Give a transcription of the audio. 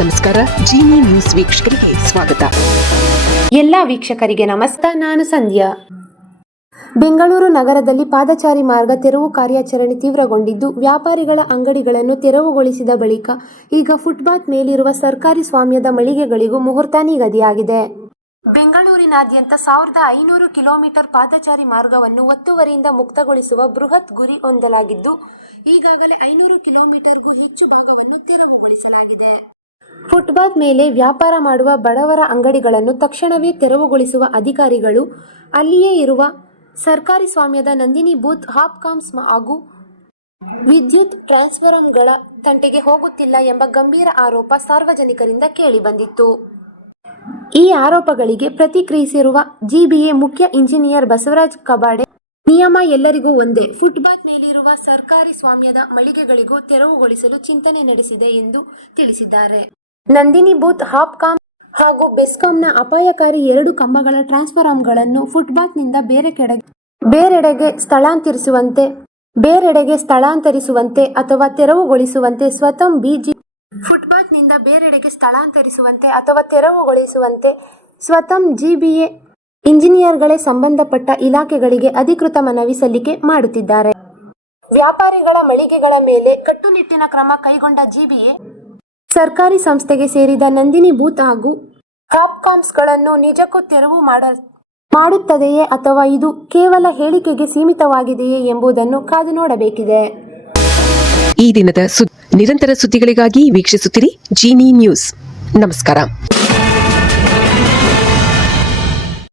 ನಮಸ್ಕಾರ. ಜೀನಿ ನ್ಯೂಸ್ ವೀಕ್ಷಕರಿಗೆ ಸ್ವಾಗತ. ಎಲ್ಲ ವೀಕ್ಷಕರಿಗೆ ನಮಸ್ಕಾರ. ನಾನು ಸಂಧ್ಯಾ. ಬೆಂಗಳೂರು ನಗರದಲ್ಲಿ ಪಾದಚಾರಿ ಮಾರ್ಗ ತೆರವು ಕಾರ್ಯಾಚರಣೆ ತೀವ್ರಗೊಂಡಿದ್ದು, ವ್ಯಾಪಾರಿಗಳ ಅಂಗಡಿಗಳನ್ನು ತೆರವುಗೊಳಿಸಿದ ಬಳಿಕ ಈಗ ಫುಟ್ಪಾತ್ ಮೇಲಿರುವ ಸರ್ಕಾರಿ ಸ್ವಾಮ್ಯದ ಮಳಿಗೆಗಳಿಗೂ ಮುಹೂರ್ತ ನಿಗದಿಯಾಗಿದೆ. ಬೆಂಗಳೂರಿನಾದ್ಯಂತ 1500 ಕಿಲೋಮೀಟರ್ ಪಾದಚಾರಿ ಮಾರ್ಗವನ್ನು ಒತ್ತುವರಿಯಿಂದ ಮುಕ್ತಗೊಳಿಸುವ ಬೃಹತ್ ಗುರಿ ಹೊಂದಲಾಗಿದ್ದು, ಈಗಾಗಲೇ 500 ಕಿಲೋಮೀಟರ್ಗೂ ಹೆಚ್ಚು ಭಾಗವನ್ನು ತೆರವುಗೊಳಿಸಲಾಗಿದೆ. ಫುಟ್ಪಾತ್ ಮೇಲೆ ವ್ಯಾಪಾರ ಮಾಡುವ ಬಡವರ ಅಂಗಡಿಗಳನ್ನು ತಕ್ಷಣವೇ ತೆರವುಗೊಳಿಸುವ ಅಧಿಕಾರಿಗಳು ಅಲ್ಲಿಯೇ ಇರುವ ಸರ್ಕಾರಿ ಸ್ವಾಮ್ಯದ ನಂದಿನಿ ಬೂತ್, ಹಾಪ್ಕಾಮ್ಸ್ ಹಾಗೂ ವಿದ್ಯುತ್ ಟ್ರಾನ್ಸ್ಫಾರ್ಮರ್ಗಳ ತಂಟೆಗೆ ಹೋಗುತ್ತಿಲ್ಲ ಎಂಬ ಗಂಭೀರ ಆರೋಪ ಸಾರ್ವಜನಿಕರಿಂದ ಕೇಳಿಬಂದಿತ್ತು. ಈ ಆರೋಪಗಳಿಗೆ ಪ್ರತಿಕ್ರಿಯಿಸಿರುವ ಜಿಬಿಎ ಮುಖ್ಯ ಇಂಜಿನಿಯರ್ ಬಸವರಾಜ್ ಕಬಾಡೆ, ನಿಯಮ ಎಲ್ಲರಿಗೂ ಒಂದೇ, ಫುಟ್ಪಾತ್ ಮೇಲಿರುವ ಸರ್ಕಾರಿ ಸ್ವಾಮ್ಯದ ಮಳಿಗೆಗಳಿಗೂ ತೆರವುಗೊಳಿಸಲು ಚಿಂತನೆ ನಡೆಸಿದೆ ಎಂದು ತಿಳಿಸಿದ್ದಾರೆ. ನಂದಿನಿ ಬೂತ್, ಹಾಪ್ಕಾಮ್ ಹಾಗೂ ಬೆಸ್ಕಾಂನ ಅಪಾಯಕಾರಿ 2 ಕಂಬಗಳ ಟ್ರಾನ್ಸ್ಫಾರ್ಮರ್ಗಳನ್ನು ಫುಟ್ಪಾತ್ನಿಂದ ಬೇರೆಡೆಗೆ ಸ್ಥಳಾಂತರಿಸುವಂತೆ ಅಥವಾ ತೆರವುಗೊಳಿಸುವಂತೆ ಸ್ವತಃ ಜಿಬಿಎ ಇಂಜಿನಿಯರ್ಗಳೇ ಸಂಬಂಧಪಟ್ಟ ಇಲಾಖೆಗಳಿಗೆ ಅಧಿಕೃತ ಮನವಿ ಸಲ್ಲಿಕೆ ಮಾಡುತ್ತಿದ್ದಾರೆ. ವ್ಯಾಪಾರಿಗಳ ಮಳಿಗೆಗಳ ಮೇಲೆ ಕಟ್ಟುನಿಟ್ಟಿನ ಕ್ರಮ ಕೈಗೊಂಡ ಜಿಬಿಎ ಸರ್ಕಾರಿ ಸಂಸ್ಥೆಗೆ ಸೇರಿದ ನಂದಿನಿ ಬೂತ್ ಹಾಗೂ ಹಾಪ್ಕಾಮ್ಸ್ಗಳನ್ನು ನಿಜಕ್ಕೂ ತೆರವು ಮಾಡುತ್ತದೆಯೇ ಅಥವಾ ಇದು ಕೇವಲ ಹೇಳಿಕೆಗೆ ಸೀಮಿತವಾಗಿದೆಯೇ ಎಂಬುದನ್ನು ಕಾದು ನೋಡಬೇಕಿದೆ. ಈ ದಿನದ ನಿರಂತರ ಸುದ್ದಿಗಳಿಗಾಗಿ ವೀಕ್ಷಿಸುತ್ತಿರಿ ಜೀನಿ ನ್ಯೂಸ್. ನಮಸ್ಕಾರ.